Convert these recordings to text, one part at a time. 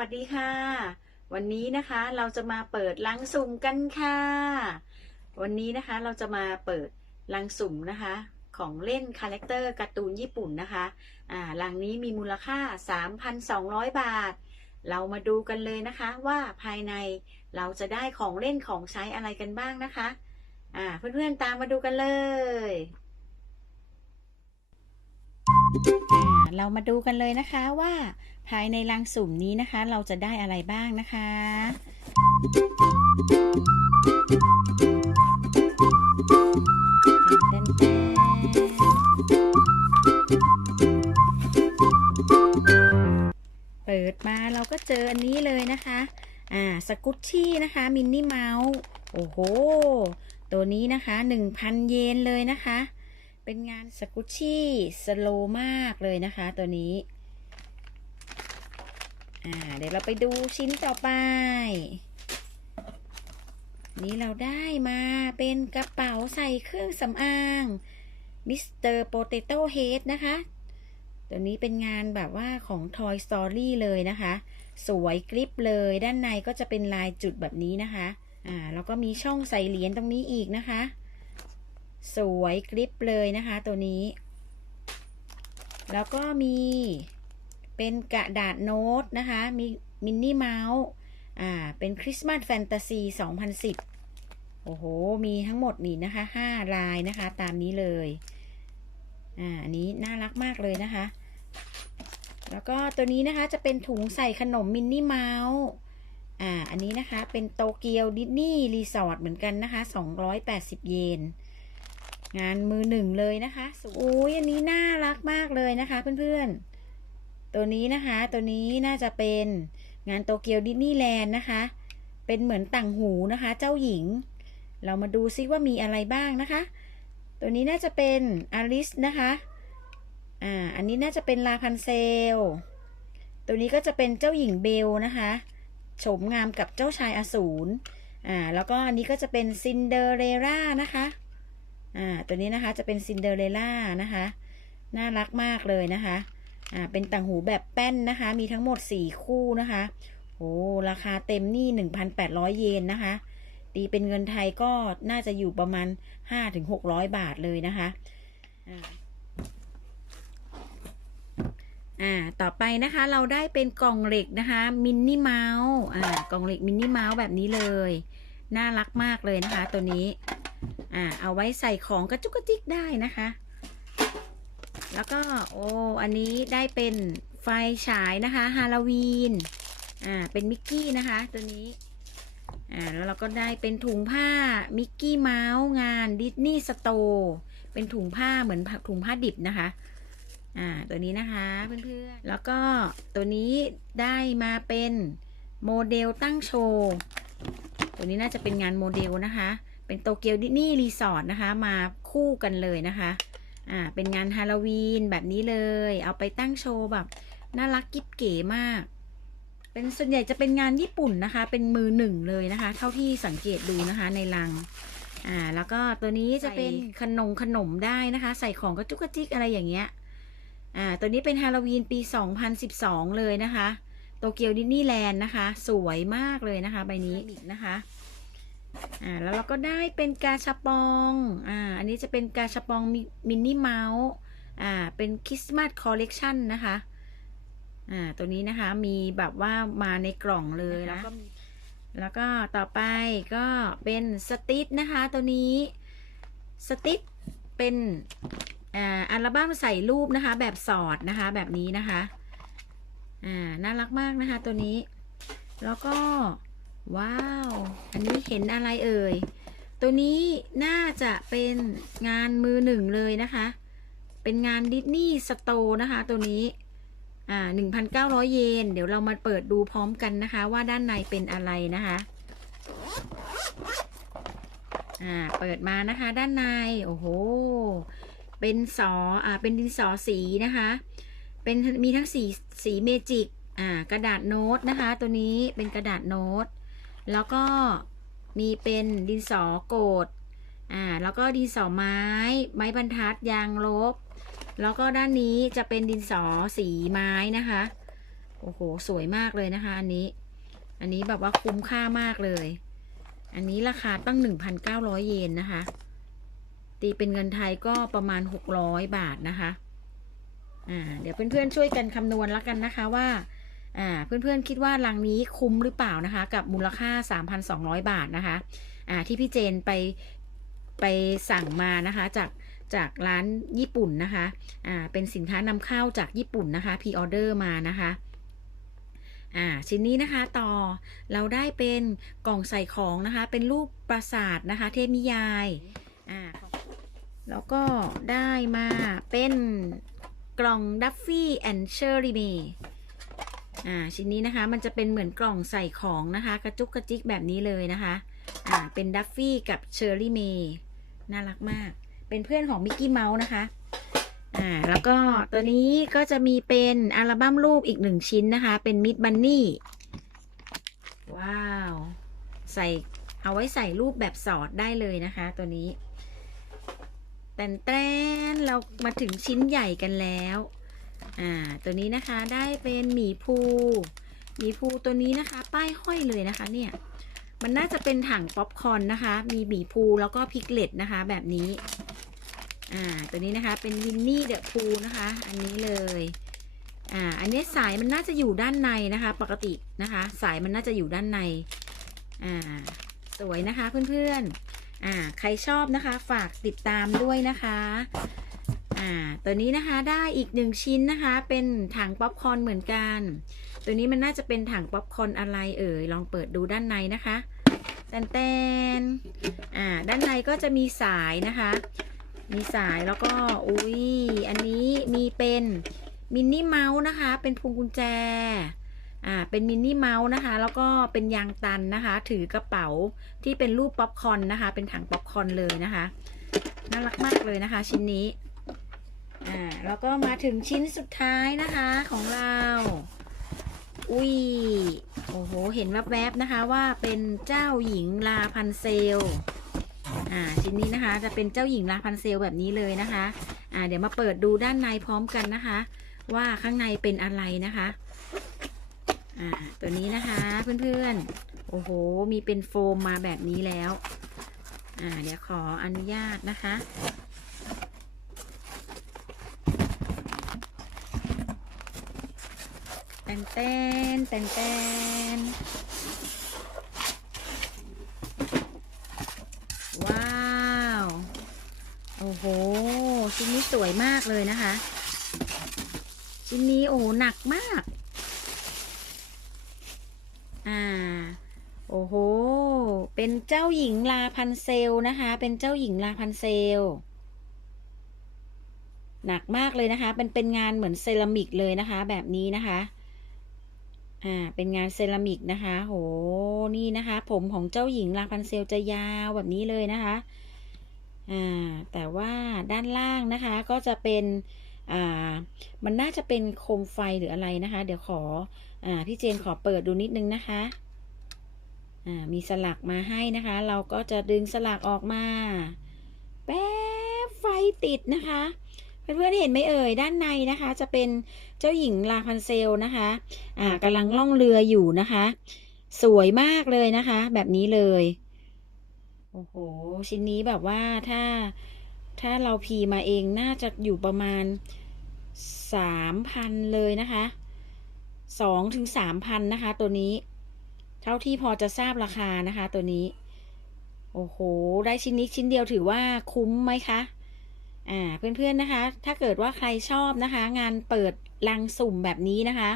วัสดีค่ะ วันนี้นะคะเราจะมาเปิดลังสุ่มกันค่ะ วันนี้นะคะเราจะมาเปิดลังสุ่มนะคะ ของเล่นคาแรคเตอร์การ์ตูนญี่ปุ่นนะคะอ่าลังนี้มีมูลค่า 3,200 บาท เรามาดูกันเลยนะคะว่าภายในเราจะได้ของเล่นของใช้อะไรกันบ้างนะคะอ่าเพื่อนๆตามมาดูกันเลย เรามาดูกันเลยนะคะว่าภายในลังสุ่มนี้นะคะ เราจะได้อะไรบ้างนะคะเปิดมาเราก็เจออันนี้เลยนะคะ อ่า สกุชชี่นะคะ มินนี่เมาส์ โอ้โห ตัวนี้นะคะ 1,000 เยนเลยนะคะ เป็นงานสกุชชี่สโลมากเลยนะคะตัวนี้อ่าเดี๋ยวเราไปดูชิ้นต่อไป นี้เราได้มาเป็นกระเป๋าใส่เครื่องสำอางมิสเตอร์โปเตโต้เฮดนะคะ ตัวนี้เป็นงานแบบว่าของ Toy Story เลยนะคะ สวยกริปเลยด้านในก็จะเป็นลายจุดแบบนี้นะคะ อ่าแล้วก็มีช่องใส่เหรียญตรงนี้อีกนะคะ สวยกริปเลยนะคะตัวนี้ แล้วก็มีเป็นกระดาษโน้ตนะคะ มีมินนี่เมาส์อ่า เป็นคริสต์มาสแฟนตาซี2010 โอ้โห มีทั้งหมดนี่นะคะ 5 ลายนะคะ ตามนี้เลย อ่า อันนี้น่ารักมากเลยนะคะ แล้วก็ตัวนี้นะคะจะเป็นถุงใส่ขนมมินนี่เมาส์อ่า อันนี้นะคะเป็นโตเกียวดิสนีย์รีสอร์ทเหมือนกันนะคะ 280 เยน งานมือหนึ่งเลยนะคะโอ้ยอันนี้น่ารักมากเลยนะคะ เพื่อนๆ ตัวนี้นะคะ ตัวนี้น่าจะเป็นงานโตเกียวดิสนีย์แลนด์นะคะ เป็นเหมือนต่างหูนะคะ เจ้าหญิง เรามาดูซิว่ามีอะไรบ้างนะคะ ตัวนี้น่าจะเป็นอลิสนะคะ อ่า อันนี้น่าจะเป็นลาพันเซล ตัวนี้ก็จะเป็นเจ้าหญิงเบลนะคะโฉมงามกับเจ้าชายอสูร อ่า แล้วก็อันนี้ก็จะเป็นซินเดอเรล่านะคะ อ่าตัวนี้นะคะจะเป็นซินเดอเรล่านะคะ น่ารักมากเลยนะคะอ่าเป็นต่างหูแบบแป้นนะคะ มีทั้งหมด 4 คู่นะคะโอ้ราคาเต็มนี่ 1,800 เยนนะคะ ตีเป็นเงินไทยก็น่าจะอยู่ประมาณ 5-600 บาทเลยนะคะอ่าอ่า ต่อไปนะคะเราได้เป็นกล่องเหล็กนะคะมินนี่เมาส์อ่ากล่องเหล็กมินนี่เมาส์แบบนี้เลย น่ารักมากเลยนะคะ ตัวนี้ อ่าเอาไว้ใส่ของกระจุกกระจิกได้นะคะ แล้วก็โอ้อันนี้ได้เป็นไฟฉายนะคะฮาโลวีนอ่าเป็นมิกกี้นะคะตัวนี้อ่าแล้วเราก็ได้เป็นถุงผ้ามิกกี้เมาส์งานดิสนีย์สโตร์เป็นถุงผ้าเหมือนถุงผ้าดิบนะคะอ่าตัวนี้นะคะเพื่อนๆแล้วก็ตัวนี้ได้มาเป็นโมเดลตั้งโชว์ตัวนี้น่าจะเป็นงานโมเดลนะคะ เป็นโตเกียวดิสนีย์รีสอร์ทนะคะ มาคู่กันเลยนะคะ อ่า เป็นงานฮาโลวีนแบบนี้เลย เอาไปตั้งโชว์แบบน่ารักกิ๊บเก๋มาก เป็นส่วนใหญ่จะเป็นงานญี่ปุ่นนะคะ เป็นมือหนึ่งเลยนะคะ เท่าที่สังเกตดูนะคะในลัง อ่า แล้วก็ตัวนี้จะเป็นขนมขนมได้นะคะ ใส่ของกระจุกกระจิกอะไรอย่างเงี้ย อ่า ตัวนี้เป็นฮาโลวีนปี 2012 เลยนะคะ โตเกียวดิสนีย์แลนด์นะคะ สวยมากเลยนะคะ ใบนี้นะคะ อ่าแล้วเราก็ได้เป็นกาชาปองอ่าอันนี้จะเป็นกาชาปองมินนี่เมาส์อ่าเป็นคริสต์มาสคอลเลกชันนะคะอ่าตัวนี้นะคะมีแบบว่ามาในกล่องเลยแล้วก็มีแล้วก็ต่อไปก็เป็นสติทนะคะตัวนี้สติทเป็นอ่าอัลบั้มใส่รูปนะคะ แบบสอดนะคะแบบนี้นะคะอ่าน่ารักมากนะคะตัวนี้ แล้วก็ ว้าว อันนี้เห็นอะไรเอ่ย ตัวนี้น่าจะเป็นงานมือหนึ่งเลยนะคะ เป็นงานดิสนีย์สโตนะคะ ตัวนี้ อ่า1,900เยน เดี๋ยวเรามาเปิดดูพร้อมกันนะคะ ว่าด้านในเป็นอะไรนะคะ อ่า เปิดมานะคะ ด้านใน โอ้โห เป็นสอ อ่า เป็นดินสอสีนะคะ เป็นมีทั้งสีสีเมจิก อ่า กระดาษโน้ตนะคะ ตัวนี้เป็นกระดาษโน้ต แล้วก็มีเป็นดินสอโกดอ่าแล้วก็ดินสอไม้ ไม้บรรทัดยางลบ แล้วก็ด้านนี้จะเป็นดินสอสีไม้นะคะโอ้โหสวยมากเลยนะคะอันนี้ อันนี้แบบว่าคุ้มค่ามากเลย อันนี้ราคาตั้ง 1,900 เยนนะคะ ตีเป็นเงินไทยก็ประมาณ 600 บาทนะคะอ่าเดี๋ยวเพื่อนๆช่วยกันคำนวณแล้วกันนะคะว่า อ่าเพื่อนๆคิดว่ารังนี้คุ้มหรือเปล่านะคะ กับมูลค่า 3,200 บาทนะคะอ่าที่พี่เจนไปไปสั่งมานะคะจากจากร้านญี่ปุ่นนะคะอ่าเป็นสินค้านำเข้าจากญี่ปุ่นนะคะพ r ออเดอร์มานะคะอ่าชิ้นนี้นะคะต่อเราได้เป็นกล่องใส่ของนะคะ เป็นรูปปราสาทนะคะ เทพนิยายอ่าแล้วก็ได้มาเป็นกล่องดัฟฟี่แอนเชอร์รีเม อ่าชิ้นนี้นะคะมันจะเป็นเหมือนกล่องใส่ของนะคะ กระจุกกระจิกแบบนี้เลยนะคะอ่าเป็นดัฟฟี่กับเชอร์รี่เมย์น่ารักมาก เป็นเพื่อนของมิกกี้เมาส์นะคะอ่าแล้วก็ตัวนี้ก็จะมีเป็นอัลบั้มรูปอีกหนึ่งชิ้นนะคะ เป็นมิดบันนี่ว้าว ใส่เอาไว้ใส่รูปแบบสอดได้เลยนะคะ ตัวนี้แต่นแตนเรามาถึงชิ้นใหญ่กันแล้ว อ่าตัวนี้นะคะได้เป็นหมีภูหมีภูตัวนี้นะคะ ป้ายห้อยเลยนะคะ เนี่ยมันน่าจะเป็นถังป๊อปคอนนะคะ มีหมีภูแล้วก็พิกเลตนะคะ แบบนี้ อ่า ตัวนี้นะคะ เป็นวินนี่เดอะพูนะคะ อันนี้เลย อ่า อันนี้สายมันน่าจะอยู่ด้านในนะคะ ปกตินะคะ สายมันน่าจะอยู่ด้านใน อ่า สวยนะคะเพื่อนๆ อ่า ใครชอบนะคะ ฝากติดตามด้วยนะคะ อ่าตัวนี้นะคะได้อีกหนึ่งชิ้นนะคะ เป็นถังป๊อปคอร์นเหมือนกัน ตัวนี้มันน่าจะเป็นถังป๊อปคอร์นอะไรเอ่ยลองเปิดดูด้านในนะคะแตนแตนอ่าด้านในก็จะมีสายนะคะ มีสายแล้วก็อุ้ยอันนี้มีเป็นมินนี่เมาส์นะคะ เป็นพวงกุญแจอ่าเป็นมินนี่เมาส์นะคะ แล้วก็เป็นยางตันนะคะ ถือกระเป๋าที่เป็นรูปป๊อปคอร์นนะคะ เป็นถังป๊อปคอร์นเลยนะคะน่ารักมากเลยนะคะ ชิ้นนี้ อ่าแล้วก็มาถึงชิ้นสุดท้ายนะคะของเรา อุ้ย โอ้โห เห็นแวบๆนะคะว่าเป็นเจ้าหญิงลาพันเซล อ่า ชิ้นนี้นะคะจะเป็นเจ้าหญิงลาพันเซลแบบนี้เลยนะคะ อ่า เดี๋ยวมาเปิดดูด้านในพร้อมกันนะคะ ว่าข้างในเป็นอะไรนะคะ อ่า ตัวนี้นะคะเพื่อนๆ โอ้โห มีเป็นโฟมมาแบบนี้แล้ว อ่า เดี๋ยวขออนุญาตนะคะ ตนแตนแตนแตนว้าว โอ้โห ชิ้นนี้สวยมากเลยนะคะ ชิ้นนี้โอ้โหหนักมาก อ่า โอ้โห เป็นเจ้าหญิงลาพันเซลนะคะ เป็นเจ้าหญิงลาพันเซลหนักมากเลยนะคะ เป็นเป็นงานเหมือนเซรามิกเลยนะคะ แบบนี้นะคะ อ่า เป็นงานเซรามิกนะคะ โห นี่นะคะ ผมของเจ้าหญิงลาพันเซลจะยาวแบบนี้เลยนะคะ อ่า แต่ว่าด้านล่างนะคะ ก็จะเป็น อ่า มันน่าจะเป็นโคมไฟหรืออะไรนะคะ เดี๋ยวขอ อ่า พี่เจนขอเปิดดูนิดนึงนะคะ อ่า มีสลักมาให้นะคะ เราก็จะดึงสลักออกมา แป๊บ ไฟติดนะคะ เพื่อนๆเห็นไหมเอ่ยด้านในนะคะ จะเป็นเจ้าหญิงลาพันเซลนะคะ อ่ากำลังล่องเรืออยู่นะคะ สวยมากเลยนะคะ แบบนี้เลยโอ้โหชิ้นนี้แบบว่าถ้าถ้าเราพีมาเองน่าจะอยู่ประมาณสามพันเลยนะคะสองถึงสามพันนะคะ ตัวนี้ เท่าที่พอจะทราบราคานะคะ ตัวนี้ โอ้โห ได้ชิ้นนี้ชิ้นเดียวถือว่าคุ้มไหมคะ อ่าเพื่อนๆนะคะ ถ้าเกิดว่าใครชอบนะคะ งานเปิดลังสุ่มแบบนี้นะคะ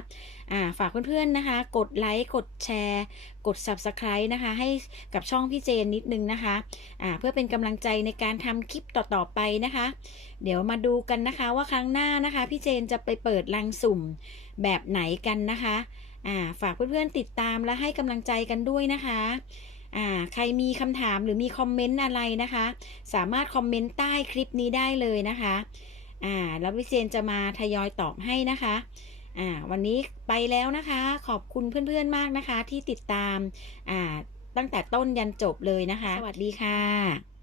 อ่าฝากเพื่อนๆนะคะ กดไลค์กดแชร์ กด Subscribe นะคะ ให้กับช่องพี่เจนนิดนึงนะคะอ่าเพื่อเป็นกำลังใจในการทำคลิปต่อๆไปนะคะ เดี๋ยวมาดูกันนะคะว่าครั้งหน้านะคะ พี่เจนจะไปเปิดลังสุ่มแบบไหนกันนะคะอ่าฝากเพื่อนๆติดตามและให้กำลังใจกันด้วยนะคะ อ่าใครมีคำถามหรือมีคอมเมนต์อะไรนะคะ สามารถคอมเมนต์ใต้คลิปนี้ได้เลยนะคะอ่าแล้วพี่เซนจะมาทยอยตอบให้นะคะอ่าวันนี้ไปแล้วนะคะ ขอบคุณเพื่อนๆมากนะคะ ที่ติดตามอ่าตั้งแต่ต้นยันจบเลยนะคะ สวัสดีค่ะ